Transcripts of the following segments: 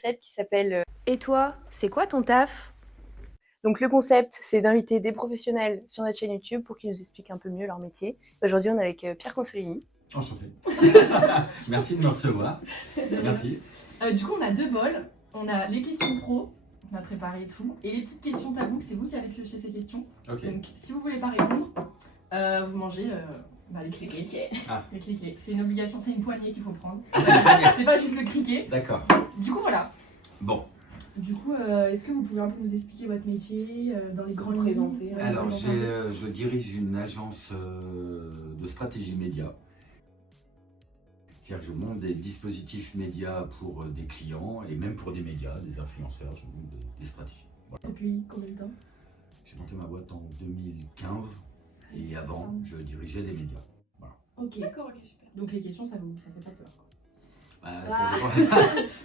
Concept qui s'appelle Et toi, c'est quoi ton taf? donc le concept, c'est d'inviter des professionnels sur notre chaîne YouTube pour qu'ils nous expliquent un peu mieux leur métier. Aujourd'hui, on est avec Pierre Consolini. Enchanté. Merci de me recevoir. Merci. Du coup, on a deux bols. On a les questions pro, on a préparé et tout, et les petites questions tabou, c'est vous qui avez pioché ces questions. Ok. Donc, si vous voulez pas répondre, vous mangez les criquets. Ah. Les criquets. C'est une obligation, c'est une poignée qu'il faut prendre. Ok. C'est pas juste le criquet. D'accord. Du coup, voilà. Bon. Du coup, est-ce que vous pouvez un peu nous expliquer votre métier dans les grandes lignes Présenter. Alors, présenter un peu. je dirige une agence de stratégie média. C'est-à-dire que je monte des dispositifs médias pour des clients et même pour des médias, des influenceurs, je monte des stratégies. Voilà. Depuis combien de temps? J'ai monté ma boîte en 2015 et avant, je dirigeais des médias. Voilà. Ok. D'accord, ok, super. Donc les questions, ça fait pas peur, quoi. Bah, Ah. ça dépend,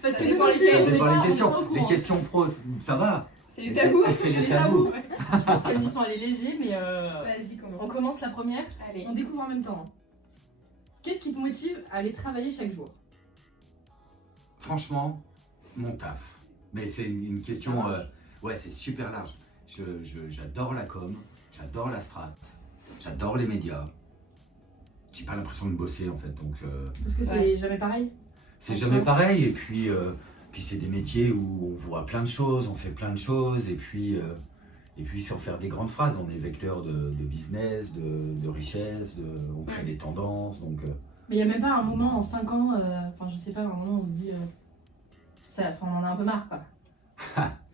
Parce Ça que dépend nous, lesquelles. ça on est dépend pas- les on est questions. pas au Les courant. questions pro, ça va. C'est les tabous. C'est les Les tabous. tabous. Je pense qu'elles y sont allées légers, mais Vas-y, on commence. commence la première. Allez. On découvre en même temps. Qu'est-ce qui te motive à aller travailler chaque jour? Franchement, mon taf. Mais c'est une question, Ça marche. ouais, c'est super large. J'adore la com, j'adore la strat, j'adore les médias. J'ai pas l'impression de bosser en fait, donc Parce que c'est Ouais. jamais pareil. c'est jamais pareil. Et puis c'est des métiers où on voit plein de choses, on fait plein de choses, et puis sans faire des grandes phrases, on est vecteur de business, de richesse, on crée des tendances, donc Mais il n'y a même pas un moment en 5 ans, enfin je sais pas, un moment où on se dit, on en a un peu marre quoi.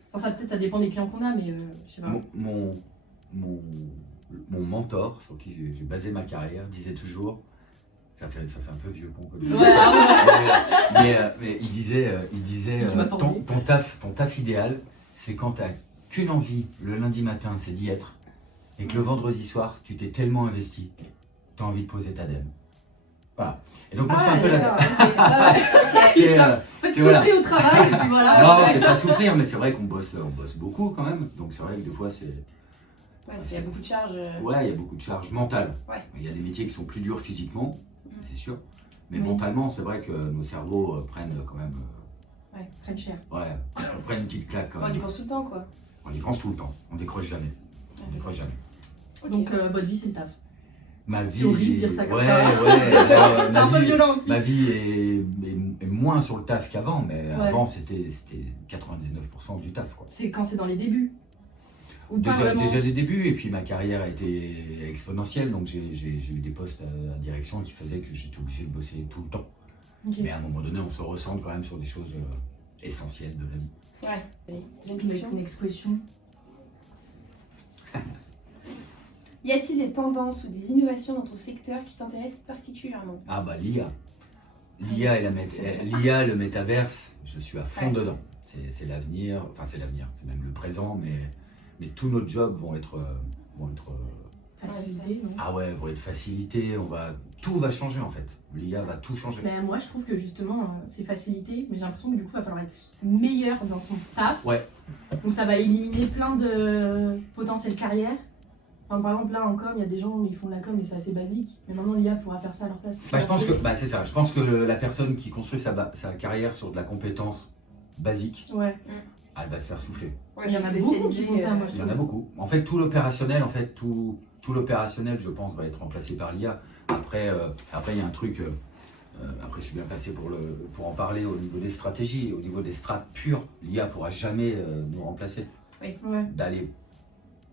Ça peut-être ça dépend des clients qu'on a, mais je sais pas. mon mentor, sur qui j'ai basé ma carrière, disait toujours, ça fait un peu vieux con comme mais il disait C'est lui qui m'a formé. ton taf idéal, c'est quand tu n'as qu'une envie le lundi matin, c'est d'y être, et que le vendredi soir, tu t'es tellement investi, tu as envie de poser ta dème. Voilà. Et donc moi je fais un peu la c'est, Faites c'est voilà. souffrir au travail, et puis voilà. Non, c'est pas souffrir, mais c'est vrai qu'on bosse beaucoup quand même, donc c'est vrai que des fois c'est... Ouais, il y a beaucoup de charges. Ouais, il y a beaucoup de charges mentales. Ouais. Il y a des métiers qui sont plus durs physiquement, c'est sûr. Mais Oui. mentalement, c'est vrai que nos cerveaux prennent quand même. Ouais, prennent cher. Ouais, on prend une petite claque quand On même. y pense tout le temps, quoi. On y pense tout le temps. On décroche jamais. On décroche jamais. Ok. Donc votre vie c'est le taf. Ma vie. C'est horrible de dire ça comme ouais, ça. Ouais, C'est un peu violent en plus. Ma vie est moins sur le taf qu'avant, mais Ouais. avant c'était 99% du taf, quoi. C'est quand c'est dans les débuts. Ou pas vraiment. Déjà des débuts, et puis ma carrière a été exponentielle, donc j'ai eu des postes à direction qui faisaient que j'étais obligé de bosser tout le temps. Ok. Mais à un moment donné, on se ressent quand même sur des choses essentielles de la vie. Ouais. Allez, deuxième Donc, question. une expression. Y a-t-il des tendances ou des innovations dans ton secteur qui t'intéressent particulièrement? Ah bah l'IA. L'IA, le métaverse, je suis à fond Ouais. dedans. C'est l'avenir, enfin c'est l'avenir, c'est même le présent, mais tous nos jobs vont être Facilité, non? ah ouais, vont être facilités, tout va changer en fait. L'IA va tout changer. Ben, moi, je trouve que justement, c'est facilité, mais j'ai l'impression que du coup, il va falloir être meilleur dans son taf. Ouais. Donc, ça va éliminer plein de potentielles carrières. Enfin, par exemple, là en com, il y a des gens ils font de la com et c'est assez basique. Mais maintenant, l'IA pourra faire ça à leur place. Bah, je pense que c'est ça. Je pense que la personne qui construit sa carrière sur de la compétence basique, Ouais, elle va se faire souffler. Ouais, il y en a beaucoup qui font ça, moi, je Il y en a beaucoup. En fait, tout l'opérationnel, tout l'opérationnel, je pense, va être remplacé par l'IA. Après, il y a un truc. Après, je suis bien placé pour en parler au niveau des stratégies, au niveau des strates pures. L'IA pourra jamais nous remplacer. ouais. D'aller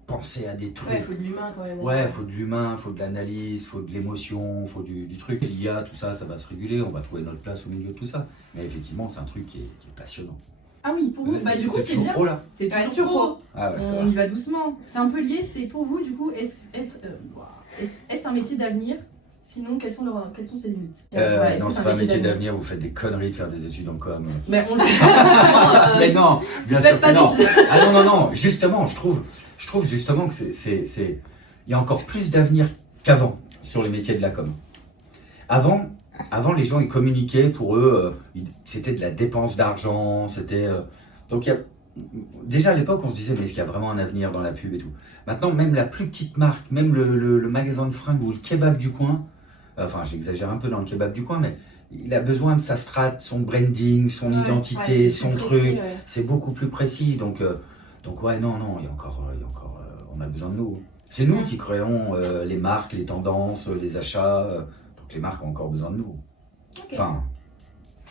penser à des trucs. Ouais, il faut de l'humain quand même. Ouais, il faut de l'humain, il faut de l'analyse, il faut de l'émotion, il faut du truc. Et l'IA, tout ça, ça va se réguler, on va trouver notre place au milieu de tout ça. Mais effectivement, c'est un truc qui est passionnant. Ah oui, pour vous, bah, du coup, c'est toujours bien. pro là. C'est Ouais, toujours toujours pro. Ah ouais, ça On va. y va doucement. C'est un peu lié, c'est pour vous, du coup, est-ce un métier d'avenir? Sinon, quelles sont ses limites? Voilà, est-ce Non, que c'est pas un métier d'avenir, vous faites des conneries de faire des études en com. Mais on le fait. Mais non, bien faites sûr pas que non. d'études. Ah non, justement, je trouve justement que il y a encore plus d'avenir qu'avant sur les métiers de la com. Avant, les gens, ils communiquaient, pour eux, c'était de la dépense d'argent, donc déjà à l'époque, on se disait, mais est-ce qu'il y a vraiment un avenir dans la pub et tout. Maintenant, même la plus petite marque, même le magasin de fringues ou le kebab du coin, enfin, j'exagère un peu dans le kebab du coin, mais il a besoin de sa strat, son branding, son Ouais, identité, c'est son plus truc. précis, ouais. C'est beaucoup plus précis. Donc ouais, non, il y a encore, on a besoin de nous. C'est nous qui créons les marques, les tendances, les achats. Donc les marques ont encore besoin de nous. Ok. Enfin,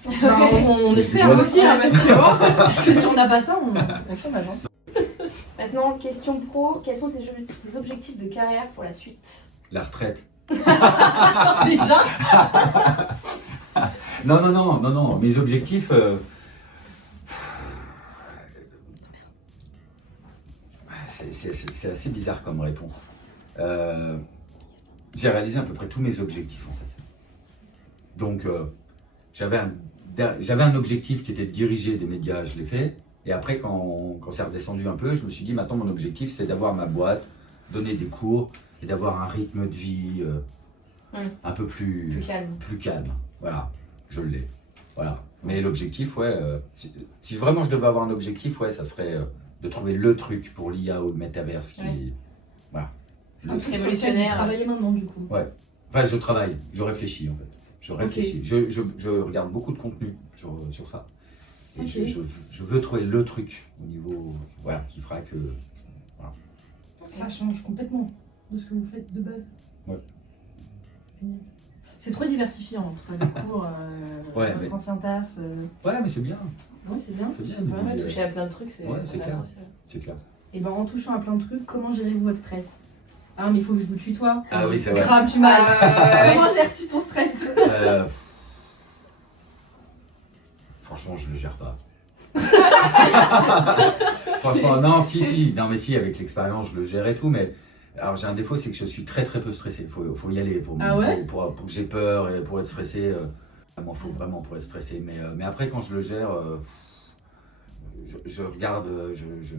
Enfin, on C'est espère bon. aussi, hein, parce que si on n'a pas ça, on chômage. Hein. Maintenant, question pro, quels sont tes objectifs de carrière pour la suite? la retraite. Déjà. Non. Mes objectifs. C'est assez bizarre comme réponse. J'ai réalisé à peu près tous mes objectifs en fait. Donc j'avais un objectif qui était de diriger des médias, je l'ai fait. Et après, quand c'est redescendu un peu, je me suis dit maintenant mon objectif c'est d'avoir ma boîte, donner des cours et d'avoir un rythme de vie un peu Plus calme. plus calme. Voilà, je l'ai. Voilà. Mais l'objectif, ouais, si vraiment je devais avoir un objectif, ouais, ça serait de trouver le truc pour l'IA ou le métaverse qui. Ouais. Voilà. Un truc Révolutionnaire. sur lequel vous travaillez maintenant, du coup. Enfin, je travaille, je réfléchis en fait. Je réfléchis. Je regarde beaucoup de contenu sur ça. Et Ok. je veux trouver le truc au niveau. Voilà, qui fera que. Ça change complètement de ce que vous faites de base. Ouais. Punaise. C'est trop diversifié entre les cours, Ouais, votre mais- ancien taf. Ouais, mais c'est bien, Ouais, c'est bien. c'est bien. je sais pas. mais- Ouais, toucher à plein de trucs, c'est Ouais, c'est intéressant clair. aussi. C'est clair. Et ben en touchant à plein de trucs, comment gérez-vous votre stress? Ah, mais il faut que je vous tutoie. Ah oui, c'est vrai. Grave, tu m'as. ouais. Comment gères-tu ton stress? Franchement, je le gère pas. Franchement, non, si. Non, mais si, avec l'expérience, je le gère et tout. Mais alors, j'ai un défaut, c'est que je suis très peu stressé. Faut y aller pour, Ah ouais pour que j'ai peur et pour être stressé. Il faut vraiment pour être stressé. Mais après, quand je le gère, je regarde,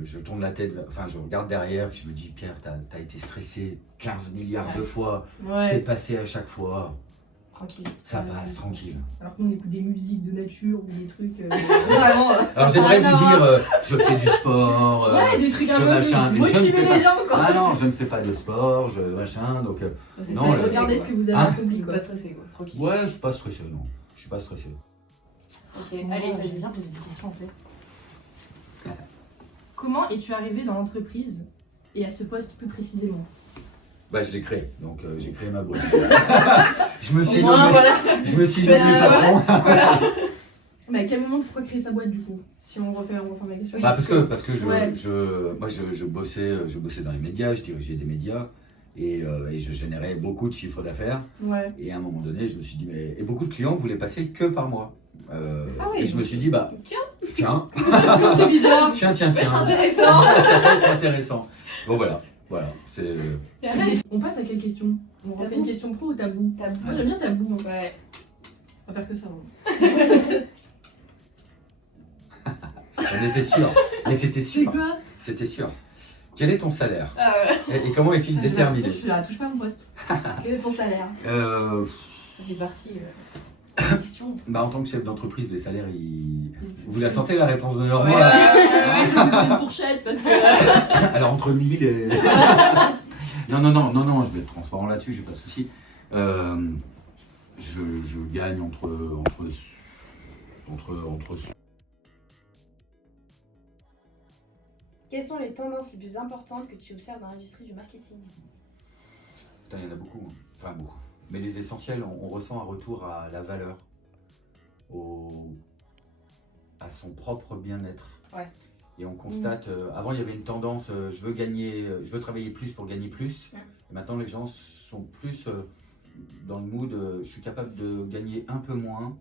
je tourne la tête, enfin, je regarde derrière. Je me dis, Pierre, t'as été stressé 15 milliards de fois. C'est Ouais. passé à chaque fois. Tranquille. Ça Ouais, passe, c'est- tranquille. Alors qu'on écoute des musiques de nature ou des trucs. Vraiment. Alors, j'aimerais vous dire, je fais du sport. Ouais, des trucs un je peu machin, mais je ne motiver fais les pas- gens, quoi. Ah non, je ne fais pas de sport, je machin, donc C'est Non, ça, le- Regardez ce que vous avez Hein accompli, C'est quoi. pas stressé, quoi. Tranquille. ouais, je suis pas stressé, non. Je suis pas stressé. Ok, Allez, allez, vas-y, vas-y. viens poser des questions en fait. Comment es-tu arrivé dans l'entreprise et à ce poste plus précisément? Bah, je l'ai créé, donc j'ai créé ma boîte. je me suis Au moins, nommé, voilà. je me suis Tu fais nommé ça, patron. Voilà. Mais à quel moment pourquoi créer sa boîte du coup? Si on refait ma question. Bah, parce que Ouais. moi je bossais dans les médias, je dirigeais des médias et je générais beaucoup de chiffres d'affaires. Ouais. Et à un moment donné, je me suis dit, et beaucoup de clients voulaient passer que par moi. Ah oui. Et je me suis dit, bah, tiens, C'est bizarre. tiens. Ça peut être intéressant. Ça peut être intéressant. Bon, voilà, c'est. On passe à quelle question? On refait Tabou. une question pro ou tabou? Tabou. Moi j'aime bien tabou. Moi. Ouais. On va faire que ça. Moi. On était sûr. Mais c'était C'est sûr. quoi? C'était sûr. Quel est ton salaire Ah ouais. et comment est-il J'ai l'impression déterminé que je suis là, touche pas à mon poste. Quel est ton salaire? Ça fait partie de la question. Bah, en tant que chef d'entreprise, les salaires, vous la sentez la réponse de Normand Ouais, là ouais, ouais, ouais. Une fourchette parce que. Alors entre 1000 et. non, je vais être transparent là-dessus, j'ai pas de souci. Je gagne entre. Quelles sont les tendances les plus importantes que tu observes dans l'industrie du marketing? Putain, il y en a beaucoup. Enfin, beaucoup. Mais les essentiels, on ressent un retour à la valeur, à son propre bien-être. Ouais. Et on constate, avant il y avait une tendance, je veux travailler plus pour gagner plus. Ouais. Et maintenant les gens sont plus dans le mood, je suis capable de gagner un peu moins,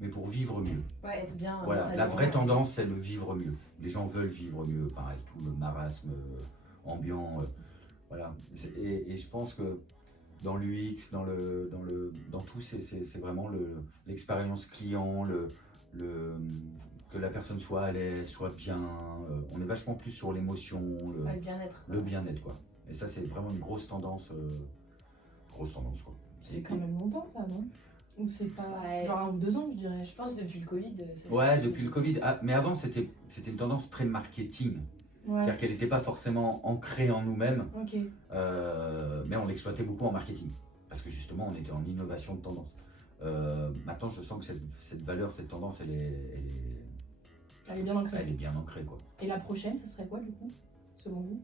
mais pour vivre mieux. Ouais, être bien. Voilà, la mentalement, vraie tendance c'est le vivre mieux. Les gens veulent vivre mieux, enfin avec tout le marasme ambiant. Voilà. Et je pense que dans l'UX, dans tout, c'est vraiment l'expérience client, que la personne soit à l'aise, soit bien. On est vachement plus sur l'émotion, Ouais, le bien-être. le bien-être, quoi. Et ça, c'est vraiment une grosse tendance. Quoi. C'est quand même longtemps ça, non? Ou c'est pas. Ouais. Genre 1 ou 2 ans, je dirais. Je pense depuis le Covid. ça Ouais, s'est- depuis le Covid. Ah, mais avant, c'était une tendance très marketing. Ouais. C'est-à-dire qu'elle n'était pas forcément ancrée en nous-mêmes, Ok. mais on l'exploitait beaucoup en marketing. Parce que justement, on était en innovation de tendance. Maintenant, je sens que cette valeur, cette tendance, elle Elle est bien ancrée. est bien ancrée, quoi. Et la prochaine, ce serait quoi du coup, selon vous?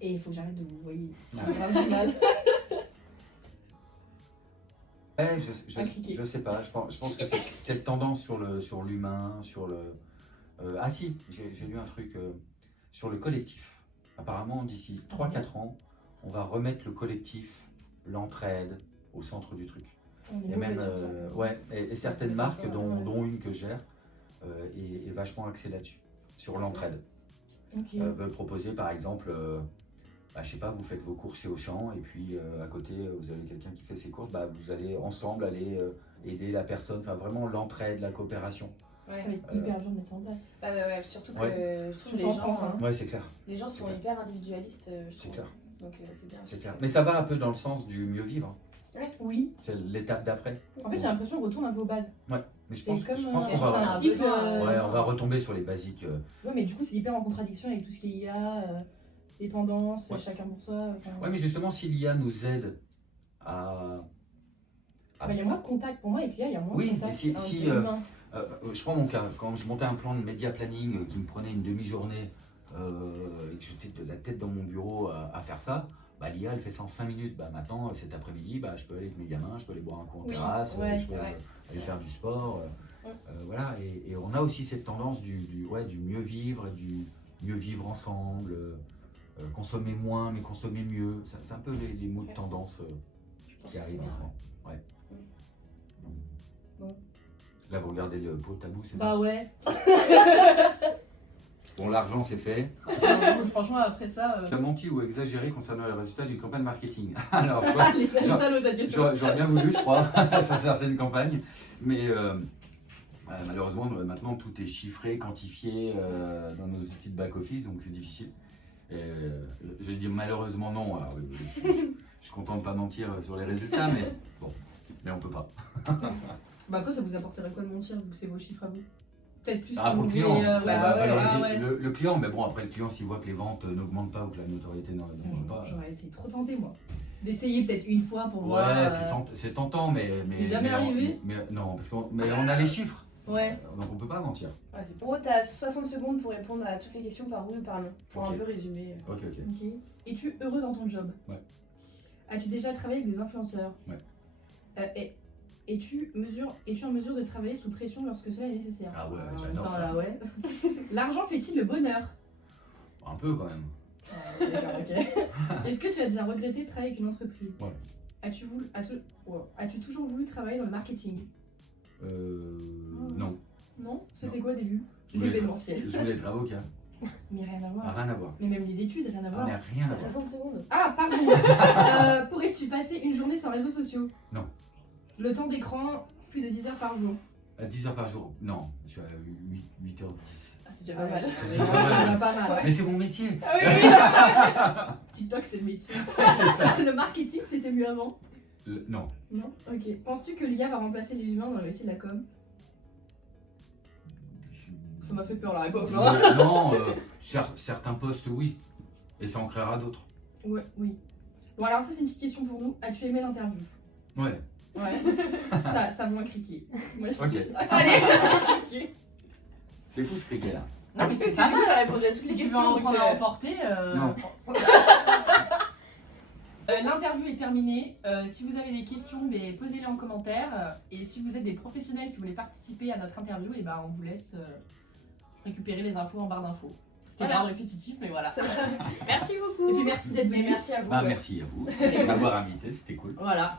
Et il faut que j'arrête de vous voyez. J'ai vraiment du mal. Ouais, À cliquer. je sais pas. Je pense que cette tendance sur l'humain, sur le. Ah si, j'ai lu un truc sur le collectif. Apparemment, d'ici 3-4 ans, on va remettre le collectif, l'entraide au centre du truc. On est Et mauvais même, sur ça. ouais, et certaines fait marques, peur, dont, ouais. dont une que je gère, est vachement axée là-dessus, sur l'entraide. Ok. Veut proposer par exemple, bah, je sais pas, vous faites vos courses chez Auchan et puis à côté vous avez quelqu'un qui fait ses courses, bah, vous allez ensemble aller aider la personne, enfin vraiment l'entraide, la coopération. Ouais. Ça va être hyper dur de mettre ça en place. Ouais, surtout que Ouais. je trouve Surtout les en gens, France, hein. Ouais, c'est clair, les gens sont clair. hyper individualistes, je c'est trouve. clair, Donc c'est bien. c'est clair. Mais ça va un peu dans le sens du mieux vivre, Oui. c'est l'étape d'après. En fait, j'ai l'impression qu'on retourne un peu aux bases. Ouais, mais je C'est pense, comme, je pense euh, qu'on c'est va, un cycle, besoin, ouais, on va retomber sur les basiques. Ouais, mais du coup, c'est hyper en contradiction avec tout ce qu'il y a, dépendance, Ouais. chacun pour soi. Ouais, mais justement, si l'IA nous aide à. Bah, il y a moins de contact pour moi avec l'IA, il y a moins Oui, de contact. mais si- avec si, l'humain. Je prends mon cas, quand je montais un plan de média planning qui me prenait une demi-journée et que j'étais de la tête dans mon bureau à faire ça, bah, l'IA elle fait ça en 5 minutes. Bah, maintenant, cet après-midi, bah, je peux aller avec mes gamins, je peux aller boire un coup en Oui, terrasse, ouais, je peux c'est vrai. aller faire du sport. Voilà, et on a aussi cette tendance du mieux vivre, du mieux vivre ensemble, consommer moins mais consommer mieux. C'est un peu les mots de tendance Je pense qui que arrivent c'est en ce bien. moment. Ouais. Bon. Là, vous regardez le pot tabou, c'est ça? Bah ouais. Bon, l'argent, c'est fait. Franchement, après ça. Tu as menti ou exagéré concernant les résultats d'une campagne marketing. Alors, je vois- Les genre- salauds, ça question. j'aurais bien voulu, je crois, sur certaines campagnes. Mais malheureusement, maintenant, tout est chiffré, quantifié dans nos outils de back-office, donc c'est difficile. Je vais dire malheureusement non. Alors, je suis content de pas mentir sur les résultats, mais bon, mais on peut pas. Bah après, ça vous apporterait quoi de mentir, vu que c'est vos chiffres à vous? Peut-être plus Ah, que pour le vous client, voulez, on va valoriser ouais. le client, mais bon, après le client, s'il voit que les ventes n'augmentent pas ou que la notoriété n'augmente pas. J'aurais été trop tentée, moi. D'essayer peut-être une fois pour voir. Ouais, c'est tentant, mais. C'est jamais arrivé Non, parce qu'on on a les chiffres, Ouais. donc on peut pas mentir. Ouais, c'est bon. T'as 60 secondes pour répondre à toutes les questions par oui ou par non. Pour Ok. un peu résumer. Ok. Ok. Es-tu heureux dans ton job? Ouais. As-tu déjà travaillé avec des influenceurs? Ouais. Es-tu en mesure de travailler sous pression lorsque cela est nécessaire? Ah ouais, En même j'adore temps, ça. là, ouais. L'argent fait-il le bonheur? Un peu quand même. D'accord, ok. Est-ce que tu as déjà regretté de travailler avec une entreprise? Ouais. As-tu toujours voulu travailler dans le marketing? Non. Non? C'était Non. quoi au début? Je voulais être- L'événementiel. Je voulais être avocat. Mais rien à voir. Rien à voir. Mais même les études, rien à voir. On n'a rien à T'as voir. 60 secondes. Ah, pardon. Pourrais-tu passer une journée sans réseaux sociaux? Non. Le temps d'écran, plus de 10 heures par jour. À 10 heures par jour. Non, je suis à 8h10. Ah, c'est déjà pas mal. C'est C'est pas mal. pas mal. Mais c'est mon métier. Ah oui, oui. TikTok, c'est le métier. C'est ça. Le marketing, c'était mieux avant? Non. Non? Ok. Penses-tu que l'IA va remplacer les humains dans le métier de la com? Ça m'a fait peur la réponse. là. Non, certains postes, oui. Et ça en créera d'autres. Ouais, oui. Bon, alors ça, c'est une petite question pour nous. As-tu aimé l'interview? Ouais. Ouais. Ça vaut un criquet. Moi, je... Ok. Allez. C'est fou ce cricket là. Non, mais Parce que c'est pas du coup, mal. t'as répondu à toutes Si les tu veux questions. en donc, prendre à emporter. Non. L'interview est terminée. Si vous avez des questions, posez-les en commentaire. Et si vous êtes des professionnels qui voulaient participer à notre interview, et on vous laisse récupérer les infos en barre d'infos. C'était Voilà. bien répétitif, mais voilà. Ça va. Merci beaucoup. Et puis merci d'être Mais venu. merci à vous. Ah, merci à vous de m'avoir invité, c'était cool. Voilà.